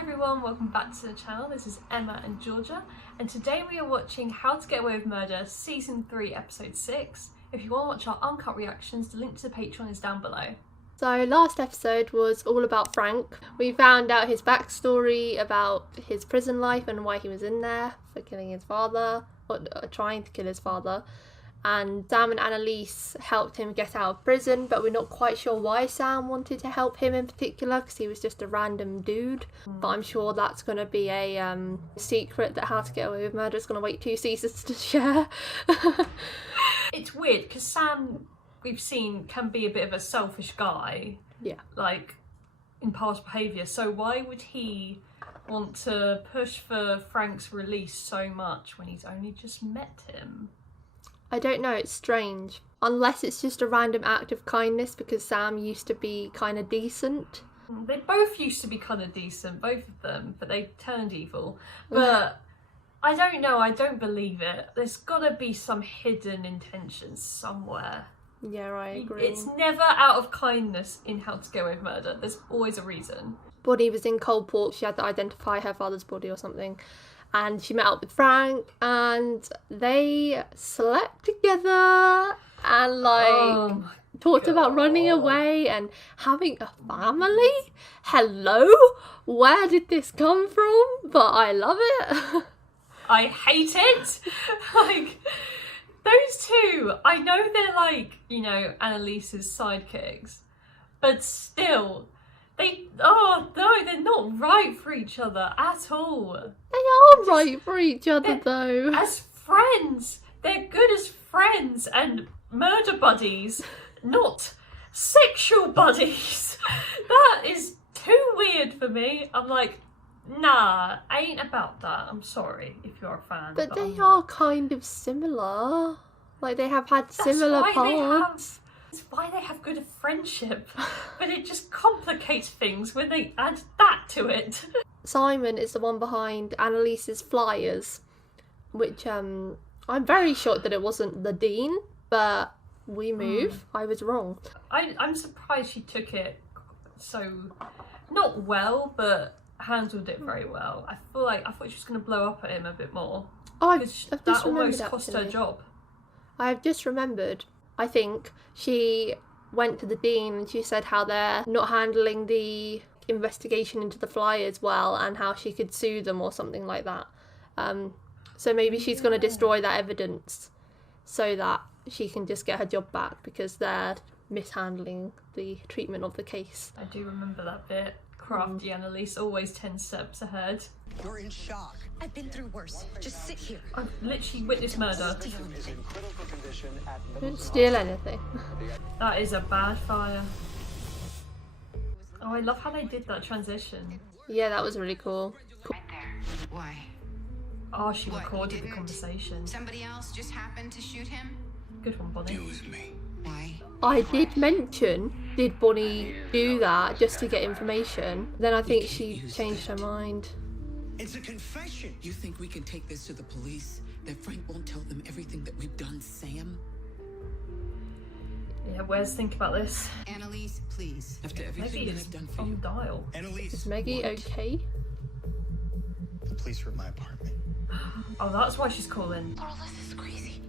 everyone, welcome back to the channel. This is Emma and Georgia, and today we are watching How to Get Away with Murder Season 3 Episode 6. If you want to watch our uncut reactions, the link to the Patreon is down below. So last episode was all about Frank. We found out his backstory about his prison life and why he was in there for killing his father, or trying to kill his father. And Sam and Annalise helped him get out of prison, but we're not quite sure why Sam wanted to help him in particular, because he was just a random dude. But I'm sure that's going to be a secret that How to Get Away with Murder is going to wait 2 seasons to share. It's weird, because Sam, we've seen, can be a bit of a selfish guy. Yeah. Like, in past behaviour, so why would he want to push for Frank's release so much when he's only just met him? I don't know, it's strange. Unless it's just a random act of kindness because Sam used to be kind of decent. They both used to be kind of decent, both of them, but they turned evil. But I don't know, I don't believe it. There's gotta be some hidden intentions somewhere. Yeah, I agree. It's never out of kindness in How to Get Away with Murder. There's always a reason. Bonnie was in Coldport, she had to identify her father's body or something. And she met up with Frank and they slept together and talked about running away and having a family. Hello? Where did this come from? But I love it. I hate it. Like, those two, I know they're like, you know, Annalise's sidekicks, but still, they're not right for each other at all. They are right for each other though. As friends, they're good as friends and murder buddies, not sexual buddies. That is too weird for me. I'm like, nah, ain't about that. I'm sorry if you're a fan. But they are kind of similar. Like, they have had similar parts. It's why they have good friendship, but it just complicates things when they add that to it. Simon is the one behind Annalise's flyers, which I'm very shocked that it wasn't the Dean, but we move. I was wrong. I'm surprised she took it so, not well, but handled it very well. I thought she was going to blow up at him a bit more. Oh, I've just that remembered, almost cost her job. I've just remembered. I think she went to the Dean and she said how they're not handling the investigation into the flyers well and how she could sue them or something like that. So maybe she's going to destroy that evidence so that she can just get her job back because they're mishandling the treatment of the case. I do remember that bit. Crafty Annalise, always 10 steps ahead. You're in shock. I've been through worse. Just sit here. I've literally witnessed murder. Didn't steal anything. That is a bad fire. Oh, I love how they did that transition. Yeah, that was really cool. Right there. Why? Oh, she recorded the conversation. Somebody else just happened to shoot him? Good one, Bonnie. It was me. Why? I did mention, did Bonnie do that just to get information? Then I think she changed her mind. It's a confession. You think we can take this to the police? That Frank won't tell them everything that we've done, Sam? Yeah, where's think about this? Annalise, please. After Maybe everything that it's I've done for on you. dial. Annalise. Is Maggie okay? The police were at my apartment. Oh, that's why she's calling. Laurel, this is crazy.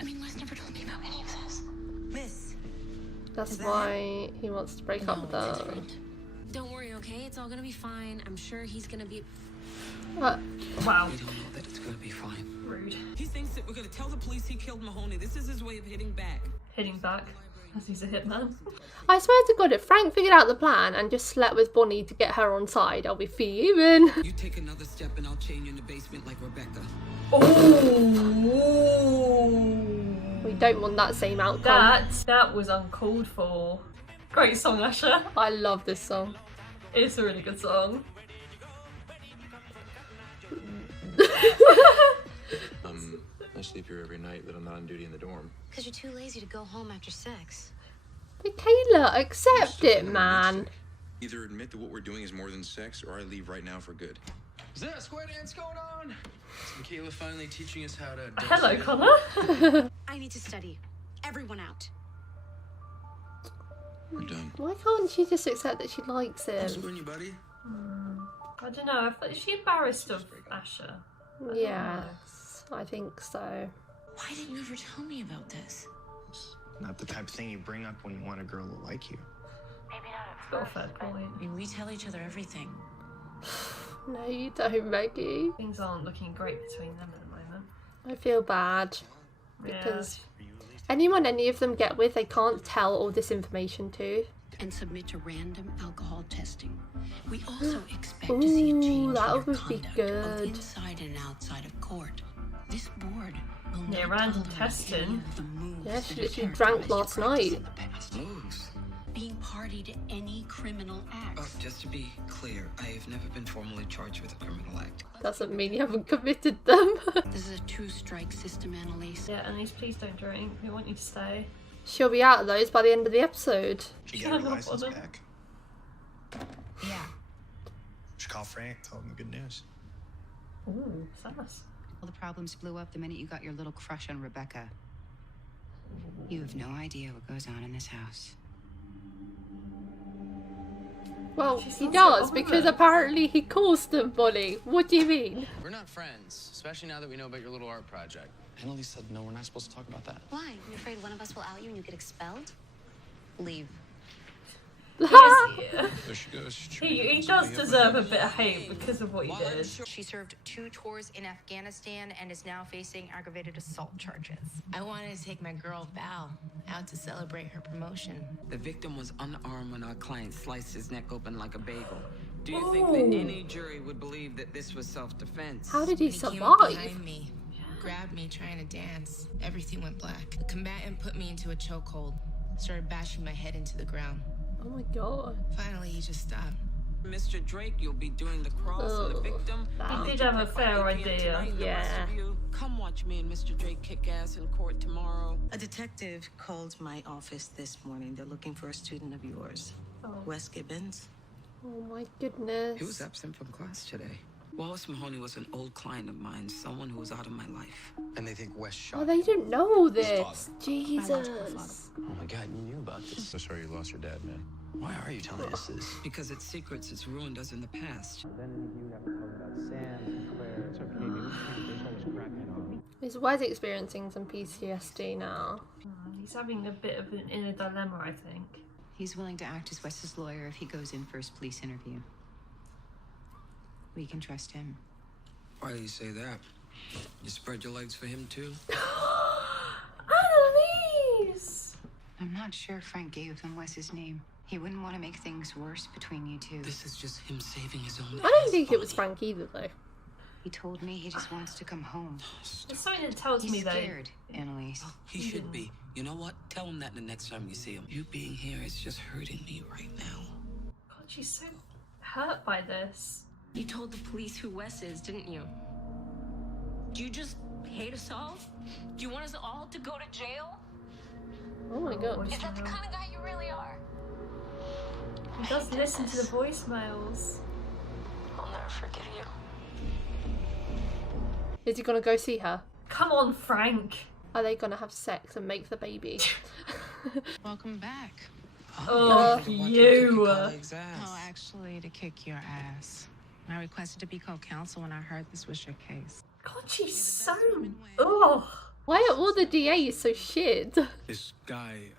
I mean, Les never told me about any of this. Miss. That's why he wants to break up with her. Don't worry, okay? It's all gonna be fine. I'm sure he's gonna be... What? Wow. We don't know that it's gonna be fine. Rude. He thinks that we're gonna tell the police he killed Mahoney. This is his way of hitting back. Hitting back, as he's a hitman. I swear to God, if Frank figured out the plan and just slept with Bonnie to get her on side, I'll be fuming. You take another step and I'll chain you in the basement like Rebecca. Oh! We don't want that same outcome. That was uncalled for. Great song, Usher. I love this song. It's a really good song. I sleep here every night that I'm not on duty in the dorm. Because you're too lazy to go home after sex. Michaela, accept it, man. Either admit that what we're doing is more than sex, or I leave right now for good. Is there a square dance going on? Is Michaela finally teaching us how to dance? Hello, Connor. I need to study. Everyone out. We're done. Why can't she just accept that she likes I'm him? screwing you, buddy. I don't know. Is she embarrassed of Asher? Yes, I think so. Why didn't you ever tell me about this? It's not the type of thing you bring up when you want a girl to like you. Maybe not at Got a first. fair point. I mean, we tell each other everything. No, you don't, Maggie. Things aren't looking great between them at the moment. I feel bad because Yeah. anyone any of them get with, they can't tell all this information to. And submit to random alcohol testing. We also expect to see a Ooh, change that in your would be conduct, good. both inside and outside of court. This board will Yeah, not random tolerate testing. any of the moves Yeah, she that literally have drank characterized your last practice night. in the past. Moves. Being party to any criminal acts. Just to be clear, I have never been formally charged with a criminal act. Doesn't mean you haven't committed them. This is a two-strike system, Annalise. Yeah, Annalise, please don't drink. We want you to stay. She'll be out of those by the end of the episode. Did you get her No license bother. back? Yeah. Should call Frank, tell him the good news. Ooh, sass. All the problems blew up the minute you got your little crush on Rebecca. You have no idea what goes on in this house. Well, She he sounds does, so because honest. apparently he calls them Bonnie. What do you mean? We're not friends, especially now that we know about your little art project. Annalise said no, we're not supposed to talk about that. Why? You afraid one of us will out you and you get expelled? Leave. There she goes. he does deserve a bit of hate because of what he did. She served 2 tours in Afghanistan and is now facing aggravated assault charges. I wanted to take my girl Val out to celebrate her promotion. The victim was unarmed when our client sliced his neck open like a bagel. Do you think that any jury would believe that this was self-defense? How did he He came survive? up behind me, grabbed me trying to dance. Everything went black. The combatant put me into a chokehold, started bashing my head into the ground. Oh my god. Finally, he just stopped. Mr. Drake, you'll be doing the cross on the Ugh. victim. He did have a fair idea. Yeah. Come watch me and Mr. Drake kick ass in court tomorrow. A detective called my office this morning. They're looking for a student of yours, Wes Gibbons. Oh my goodness. He was absent from class today. Wallace Mahoney was an old client of mine, someone who was out of my life. And they think Wes shot. Oh, they didn't know all his this. father. Jesus. Oh my God, you knew about this. So sorry you lost your dad, man. Why are you telling us this? Because its secrets, it's ruined us in the past. Is Wes experiencing some PTSD now? He's having a bit of an inner dilemma, I think. He's willing to act as Wes's lawyer if he goes in for his police interview. We can trust him. Why do you say that? You spread your legs for him too? Annalise! I'm not sure Frank gave them Wes's name. He wouldn't want to make things worse between you two. This is just him saving his own I don't ass, think it was Bonnie. Frank either, though. He told me he just wants to come home. There's something that tells He's me though. scared, Annalise. He should be. You know what? Tell him that the next time you see him. You being here is just hurting me right now. God, she's so hurt by this. You told the police who Wes is, didn't you? Do you just hate us all? Do you want us all to go to jail? Oh my god. Is that the kind of guy you really are? He does listen to the voicemails. I'll never forgive you. Is he gonna go see her? Come on, Frank. Are they gonna have sex and make the baby? Welcome back. Oh, you. Oh, actually, to kick your ass. I requested to be co-counsel when I heard this was your case. God, she's so. Ugh. Why are all the DAs so shit? This guy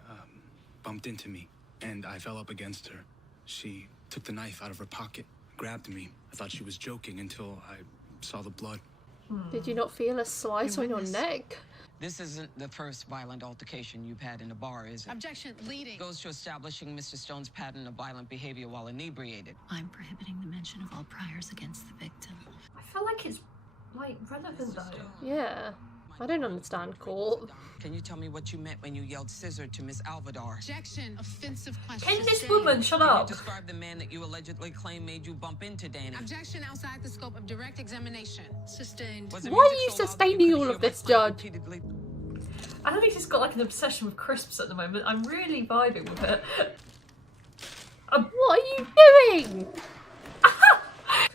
bumped into me, and I fell up against her. She took the knife out of her pocket, grabbed me. I thought she was joking until I saw the blood. Did you not feel a slice on your neck? This isn't the first violent altercation you've had in a bar, is it? Objection, leading. Goes to establishing Mr. Stone's pattern of violent behavior while inebriated. I'm prohibiting the mention of all priors against the victim. I feel like it's like relevant though. Yeah. I don't understand court. Can you tell me what you meant when you yelled scissor to Miss Alvadar? Objection, offensive question. Can this woman shut Can you up? describe the man that you allegedly claim made you bump into Dana? Objection outside the scope of direct examination. Sustained. Was the Why are music you so loud that sustaining could all hear of my this, foot Judge? repeatedly? I don't think she's got like an obsession with crisps at the moment. I'm really vibing with it. What are you doing?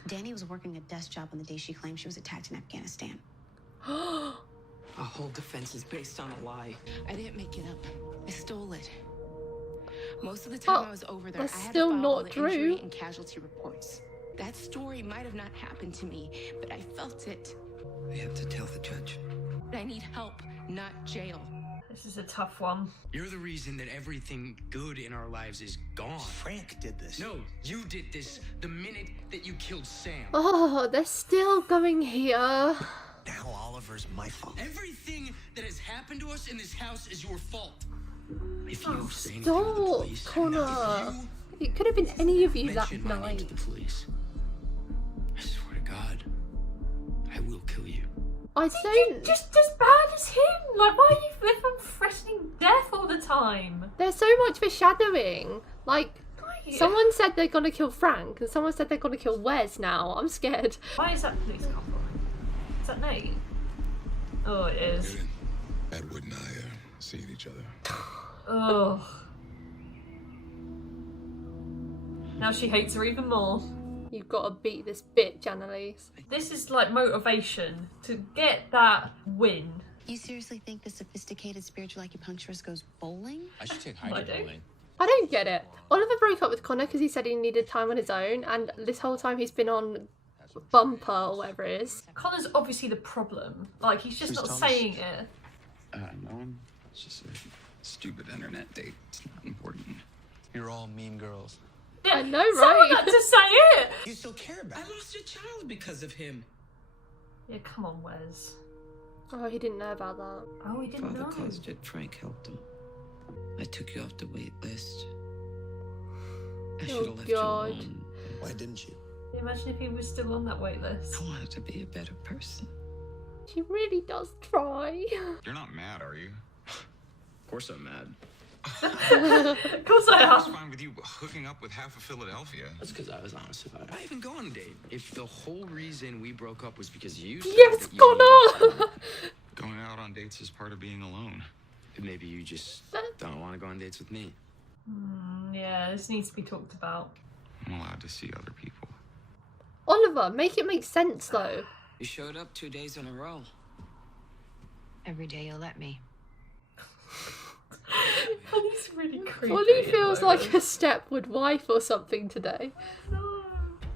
Danny was working a desk job on the day she claimed she was attacked in Afghanistan. Our whole defense is based on a lie. I didn't make it up. I stole it. Most of the time I was over there, that's I had still to file all not the injury true. and casualty reports. That story might have not happened to me, but I felt it. I have to tell the judge. I need help, not jail. This is a tough one. You're the reason that everything good in our lives is gone. Frank did this. No, you did this the minute that you killed Sam. Oh, they're still going here. Now Oliver's my fault. Everything that has happened to us in this house is your fault. If you say anything to the Stop, police, Connor. if It could have been any of you you that mention my name to night. the police, I swear to God, I will kill you. I don't. Just as bad as him. Like, why are you everyone threatening death all the time? There's so much foreshadowing. Like, someone said they're gonna kill Frank, and someone said they're gonna kill Wes now. I'm scared. Why is that police car following? Is that Nate? Oh, it is. Edward and I are seeing each other. Oh. Now she hates her even more. You've got to beat this bitch, Annalise. This is like motivation to get that win. You seriously think the sophisticated spiritual acupuncturist goes bowling? I should take I Heidi do. bowling. I don't get it. Oliver broke up with Connor because he said he needed time on his own, and this whole time he's been on Bumper or whatever it is. Connor's obviously the problem. Like, he's just Who's not Thomas? saying it. No one. It's just a stupid internet date. It's not important. You're all mean girls. Yeah, I know, someone right? had to say it. You still care about I it. lost a child because of him. Yeah, come on, Wes. Oh, he didn't know about that. Oh, he didn't Father know. caused it. Frank helped him. I took you off the wait list. I should have left you God. alone. Why didn't you? Imagine if he was still on that wait list. I wanted to be a better person. She really does try. You're not mad, are you? Of course I'm mad. Of course I What's am. fine with you hooking up with half of Philadelphia? That's because I was honest about it. I even go on a date. If the whole reason we broke up was because you said Yes, that you Connor! Going out on dates is part of being alone. needed- maybe you just don't want to go on dates with me. Yeah, this needs to be talked about. I'm allowed to see other people. Oliver, make it make sense though. You showed up 2 days in a row. Every day you'll let me. He's really creepy. Ollie feels like a Stepwood wife or something today. No.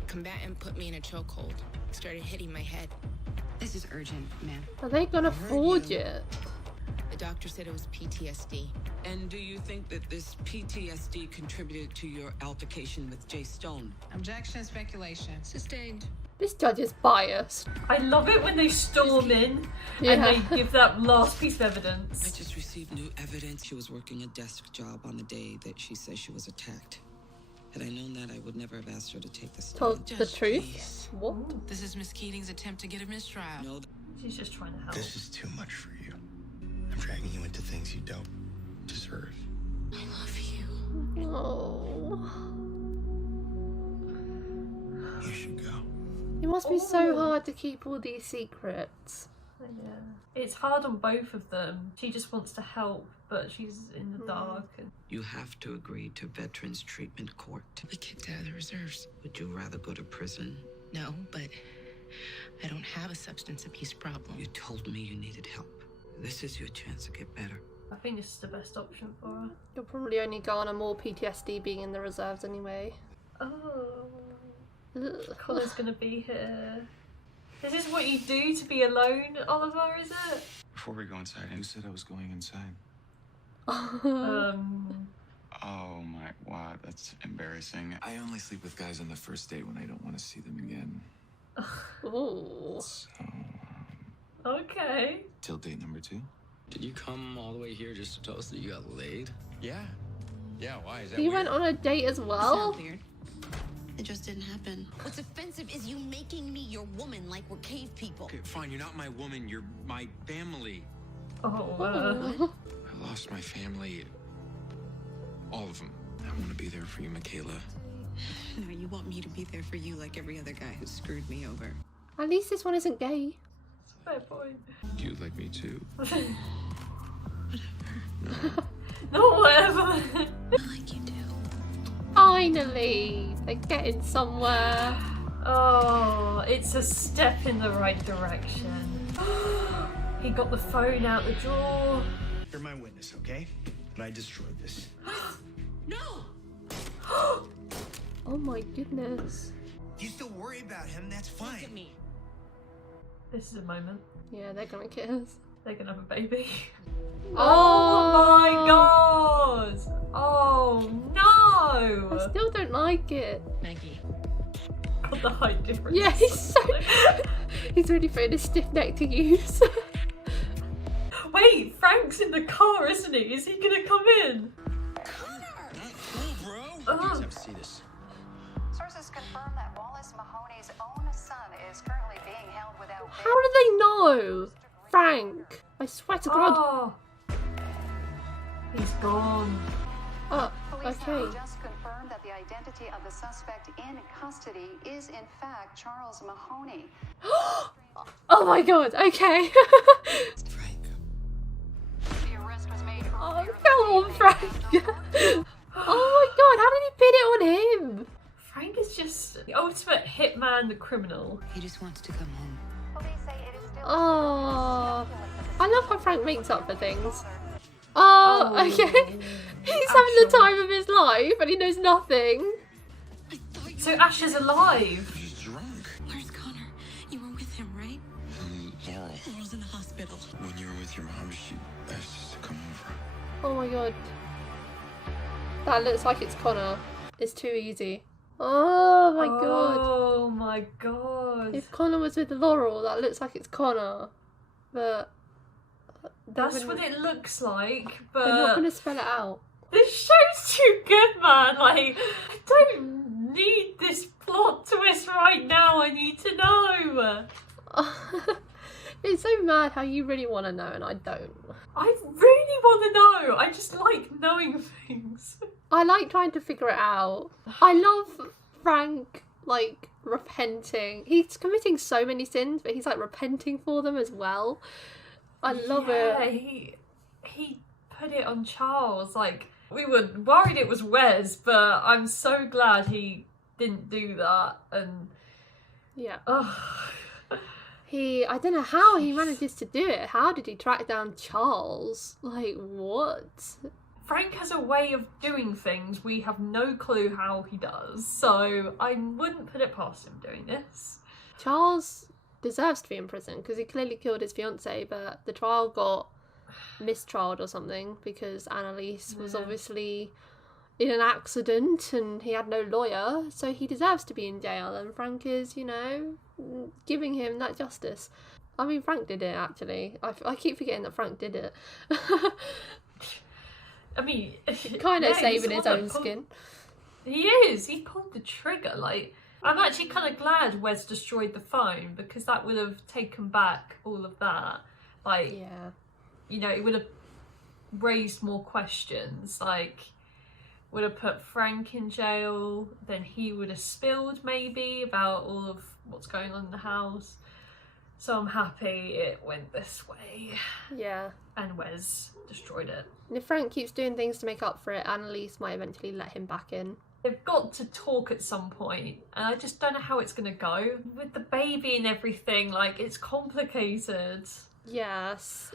Combatant put me in a chokehold. Started hitting my head. This is urgent, ma'am. Are they gonna forge it? The doctor said it was PTSD. And do you think that this PTSD contributed to your altercation with Jay Stone? Objection, speculation. Sustained. This judge is biased. I love it when they storm in Yeah. and they give that last piece of I evidence. just received new evidence. She was working a desk job on the day that she says she was attacked. Had I known that, I would never have asked her to take the stand. Told the Judge, truth. please. What? This is Miss Keating's attempt to get a mistrial. No, She's just trying to help. This is too much for you. I'm dragging you into things you don't deserve. I love you. Oh. You should go. It must be so hard to keep all these secrets. Yeah. It's hard on both of them. She just wants to help, but she's in the dark. And... you have to agree to Veterans Treatment Court. We kicked out of the reserves. Would you rather go to prison? No, but I don't have a substance abuse problem. You told me you needed help. This is your chance to get better. I think this is the best option for her. You'll probably only go on a more PTSD being in the reserves anyway. Oh, Ugh. Connor's gonna be here. Is this what you do to be alone, Oliver, is it? Before we go inside, who said I was going inside? Oh my, wow, that's embarrassing. I only sleep with guys on the first date when I don't want to see them again. Ooh. So, Okay. till date number 2? Did you come all the way here just to tell us that you got laid? Yeah. Yeah, why? Is that He weird? went on a date as It's well? not weird. It just didn't happen. What's offensive is you making me your woman like we're cave people. Okay, fine, you're not my woman, you're my family. Oh, I lost my family. All of them. I want to be there for you, Michaela. No, you want me to be there for you like every other guy who screwed me over. At least this one isn't gay. fair point. You'd like me too. No, whatever. I like you too. Finally! They're getting somewhere. Oh, it's a step in the right direction. He got the phone out the drawer. You're my witness, okay? But I destroyed this. No! Oh my goodness. You still worry about him, that's fine. Look at me. This is a moment. Yeah, they're gonna kiss. They're gonna have a baby. Oh my god! Oh no! I still don't like it. Maggie. God, the height difference. Yeah, he's so... he's really putting his stiff neck to use. Wait, Frank's in the car, isn't he? Is he gonna come in? You guys have to see this. Sources confirm that Wallace Mahoney's own son is currently being held without bail. How do they know? Frank, I swear to God. Oh, he's gone. Oh, Police okay. have just confirmed that the identity of the suspect in custody is in fact Charles Mahoney. Oh my God, okay. The arrest was made Oh, earlier come on, Frank. Oh my God, how did he pin it on him? Frank is just the ultimate hitman, the criminal. He just wants to come home. Police say it is still Oh, I love how Frank makes up for things. Oh, okay. He's having the time of his life and he knows nothing. So Ash is alive. He's drunk. Where's Connor? You were with him, right? Yeah. Laurel's in the hospital. When you were with your mom, she asked us to come over. Oh my God. That looks like it's Connor. It's too easy. Oh my God. Oh my God. If Connor was with Laurel, that looks like it's Connor. But That's what it looks like, but they're not going to spell it out. this show's too good, man. Like, I don't need this plot twist right now. I need to know. It's so mad how you really want to know and I don't. I really want to know. I just like knowing things. I like trying to figure it out. I love Frank, like, repenting. He's committing so many sins, but he's, like, repenting for them as well. I love it. He put it on Charles. Like, we were worried it was Wes, but I'm so glad he didn't do that. And Yeah. oh, I don't know how he manages to do it. How did he track down Charles? Like, what? Frank has a way of doing things. We have no clue how he does. So I wouldn't put it past him doing this. Charles deserves to be in prison because he clearly killed his fiancée, but the trial got mistrialed or something because Annalise was obviously in an accident and he had no lawyer, so he deserves to be in jail, and Frank is, you know, giving him that justice. I mean, Frank did it, actually. I keep forgetting that Frank did it. I mean, Kind of yeah, saving he's his on own the skin. He is. He pulled the trigger. Like, I'm actually kind of glad Wes destroyed the phone because that would have taken back all of that. Like, yeah, you know, it would have raised more questions. Like, would have put Frank in jail. Then he would have spilled maybe about all of what's going on in the house. So I'm happy it went this way. Yeah. And Wes destroyed it. And if Frank keeps doing things to make up for it, Annalise might eventually let him back in. They've got to talk at some point, and I just don't know how it's going to go. With the baby and everything, like, it's complicated. Yes,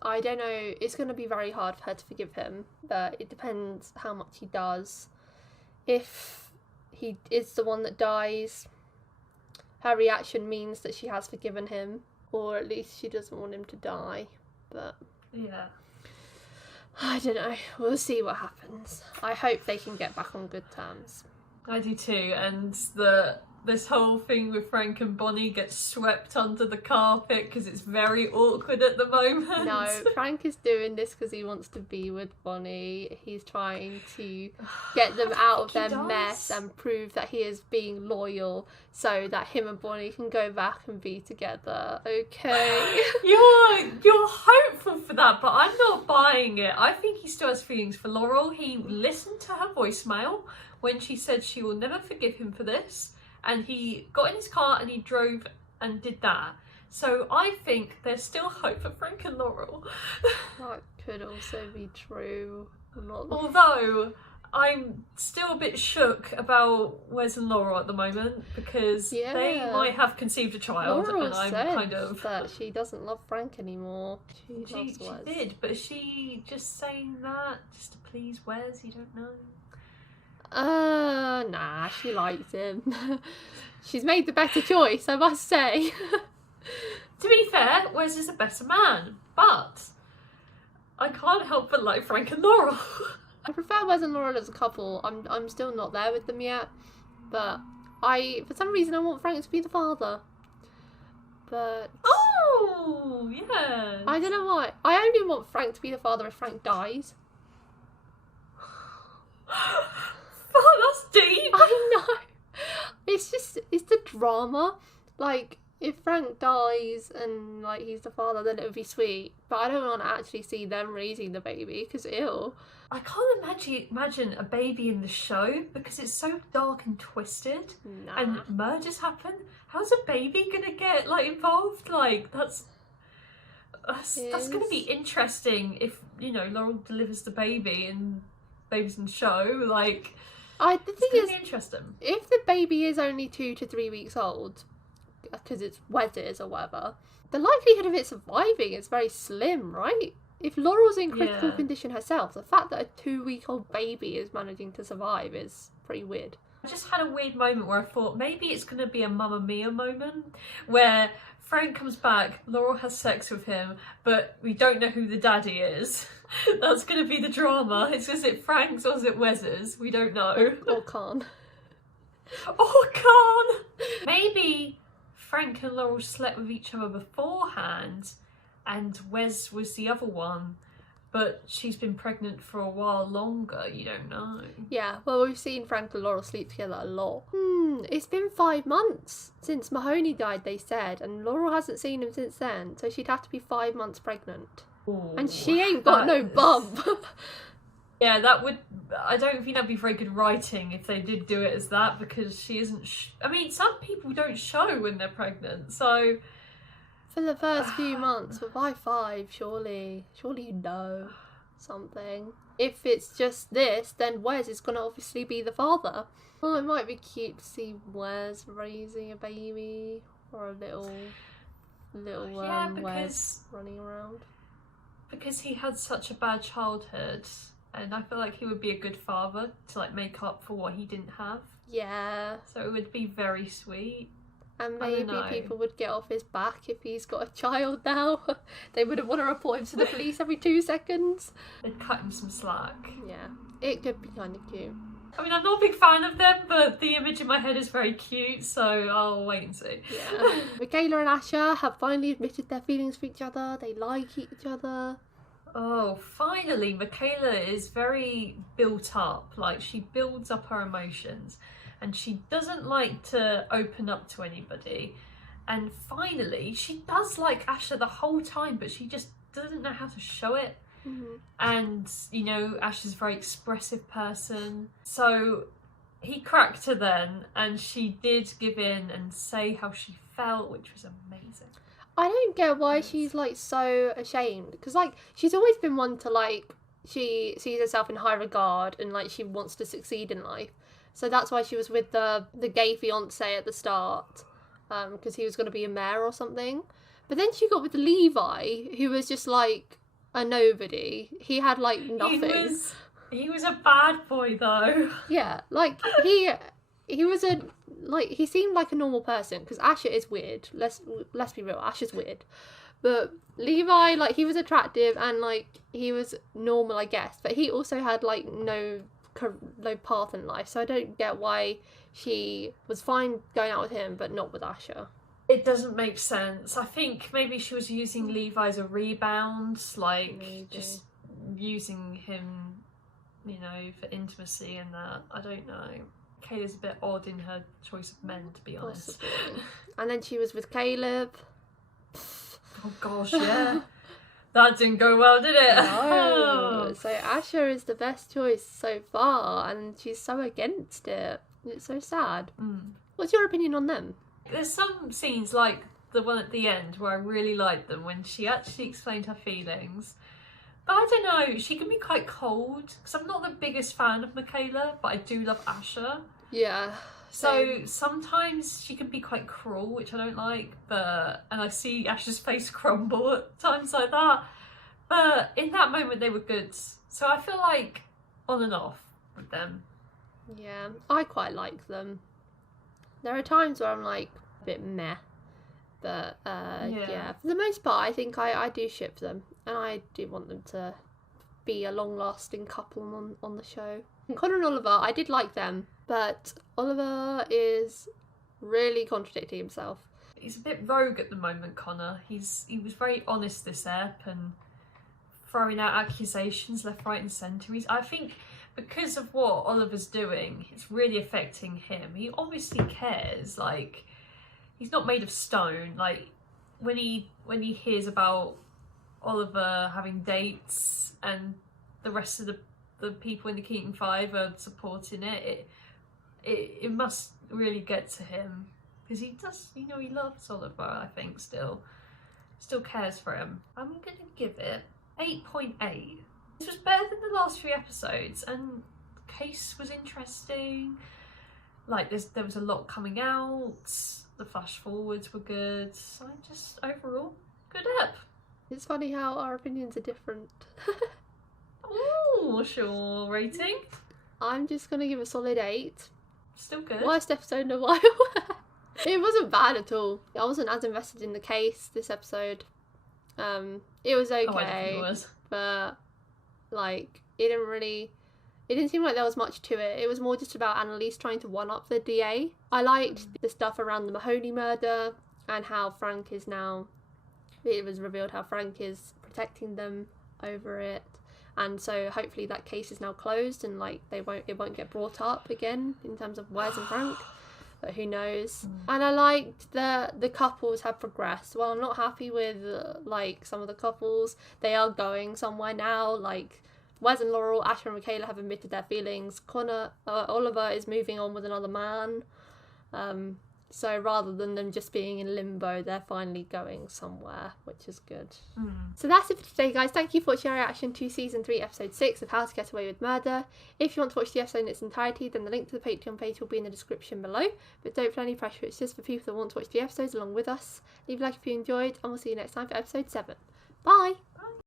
I don't know, it's going to be very hard for her to forgive him, but it depends how much he does. If he is the one that dies, her reaction means that she has forgiven him, or at least she doesn't want him to die, but yeah. I don't know, we'll see what happens. I hope they can get back on good terms. I do too, and this whole thing with Frank and Bonnie gets swept under the carpet because it's very awkward at the moment. No, Frank is doing this because he wants to be with Bonnie. He's trying to get them out of their mess and prove that he is being loyal so that him and Bonnie can go back and be together. Okay. You're hopeful for that, but I'm not buying it. I think he still has feelings for Laurel. He listened to her voicemail when she said she will never forgive him for this. And he got in his car and he drove and did that. So I think there's still hope for Frank and Laurel. That could also be true. Although I'm still a bit shook about Wes and Laurel at the moment because they might have conceived a child. Laurel and I'm said kind of that she doesn't love Frank anymore. She loves she Wes. did, but is she just saying that just to please Wes? You don't know. Nah, she likes him. She's made the better choice, I must say. To be fair, Wes is a better man, but I can't help but like Frank and Laurel. I prefer Wes and Laurel as a couple. I'm still not there with them yet, but for some reason I want Frank to be the father. But oh yeah, I don't know why. I only want Frank to be the father if Frank dies. Oh, that's deep. I know. It's the drama. Like, if Frank dies and like he's the father, then it would be sweet. But I don't want to actually see them raising the baby because ew. I can't imagine a baby in the show because it's so dark and twisted, and murders happen. How's a baby gonna get like involved? Like that's gonna be interesting if Laurel delivers the baby and baby's in the show. Like the thing is, interesting. If the baby is only 2 to 3 weeks old, because it's Wes's or whatever, the likelihood of it surviving is very slim, right? If Laurel's in critical condition herself, the fact that a 2-week-old baby is managing to survive is pretty weird. I just had a weird moment where I thought maybe it's going to be a Mamma Mia moment where Frank comes back, Laurel has sex with him, but we don't know who the daddy is. That's going to be the drama. Is it Frank's or is it Wes's? We don't know. Or Khan. Or Khan! Maybe Frank and Laurel slept with each other beforehand and Wes was the other one, but she's been pregnant for a while longer, you don't know. Yeah, well, we've seen Frank and Laurel sleep together a lot. It's been 5 months since Mahoney died, they said, and Laurel hasn't seen him since then, so she'd have to be 5 months pregnant. Ooh, and she ain't got no bump. Yeah, I don't think that'd be very good writing if they did do it as that, because she isn't... I mean, some people don't show when they're pregnant, so... For the first few months, but by 5, surely you know something. If it's just this, then Wes is going to obviously be the father. Well, it might be cute to see Wes raising a baby, or a little Wes running around. Because he had such a bad childhood, and I feel like he would be a good father to like make up for what he didn't have. Yeah. So it would be very sweet. And maybe people would get off his back if he's got a child now. They wouldn't want to report him to the police every 2 seconds. They'd cut him some slack. Yeah, it could be kind of cute. I mean, I'm not a big fan of them, but the image in my head is very cute, so I'll wait and see. Yeah. Michaela and Asher have finally admitted their feelings for each other. They like each other. Oh, finally, Michaela is very built up. Like, she builds up her emotions. And she doesn't like to open up to anybody. And finally, she does like Asher the whole time, but she just doesn't know how to show it. Mm-hmm. And, Asher's a very expressive person. So he cracked her then, and she did give in and say how she felt, which was amazing. I don't get why she's, like, so ashamed. Because, like, she's always been one to, like, she sees herself in high regard and, like, she wants to succeed in life. So that's why she was with the gay fiancé at the start, because he was going to be a mayor or something. But then she got with Levi, who was just like a nobody. He had like nothing. He was a bad boy though. Yeah, like he seemed like a normal person, because Asher is weird. Let's be real, Asher's weird. But Levi, like, he was attractive and like he was normal, I guess. But he also had like no path in life, so I don't get why she was fine going out with him but not with Asher. It doesn't make sense. I think maybe she was using Levi as a rebound, like just using him, for intimacy and that. I don't know. Kayla's a bit odd in her choice of men, to be honest. And then she was with Caleb. Oh gosh, yeah. That didn't go well, did it? No. So Asher is the best choice so far, and she's so against it. It's so sad. What's your opinion on them? There's some scenes, like the one at the end, where I really liked them, when she actually explained her feelings. But I don't know, she can be quite cold, because I'm not the biggest fan of Michaela, but I do love Asher. Yeah. So sometimes she can be quite cruel, which I don't like, and I see Asher's face crumble at times like that. But in that moment they were good. So I feel like on and off with them. Yeah, I quite like them. There are times where I'm like a bit meh, but yeah, for the most part, I think I do ship them, and I do want them to be a long-lasting couple on the show. And Connor and Oliver, I did like them, but Oliver is really contradicting himself. He's a bit rogue at the moment, Connor. He was very honest this ep and throwing out accusations left, right and centre. I think because of what Oliver's doing, it's really affecting him. He obviously cares. Like, he's not made of stone. Like, when he hears about Oliver having dates and the rest of the people in the Keaton Five are supporting it must really get to him, because he does, you know, he loves Oliver. I think still cares for him. I'm gonna give it 8.8. This was better than the last 3 episodes, and the case was interesting. Like, there was a lot coming out. The flash forwards were good. So just overall, good ep. It's funny how our opinions are different. Ooh, what's your rating? I'm just gonna give a solid 8. Still good. Worst episode in a while. It wasn't bad at all. I wasn't as invested in the case this episode. It was okay, I didn't think it was. But like it didn't seem like there was much to it. It was more just about Annalise trying to one-up the DA. I liked the stuff around the Mahoney murder and how Frank is now... It was revealed how Frank is protecting them over it. And so hopefully that case is now closed and like it won't get brought up again in terms of Wes and Frank. But who knows? And I liked that the couples have progressed. While I'm not happy with like some of the couples, they are going somewhere now. Like Wes and Laurel, Asher and Michaela have admitted their feelings. Oliver is moving on with another man. So rather than them just being in limbo, they're finally going somewhere, which is good. So that's it for today, guys. Thank you for watching our reaction to Season 3, Episode 6 of How to Get Away with Murder. If you want to watch the episode in its entirety, then the link to the Patreon page will be in the description below. But don't feel any pressure, it's just for people that want to watch the episodes along with us. Leave a like if you enjoyed, and we'll see you next time for Episode 7. Bye!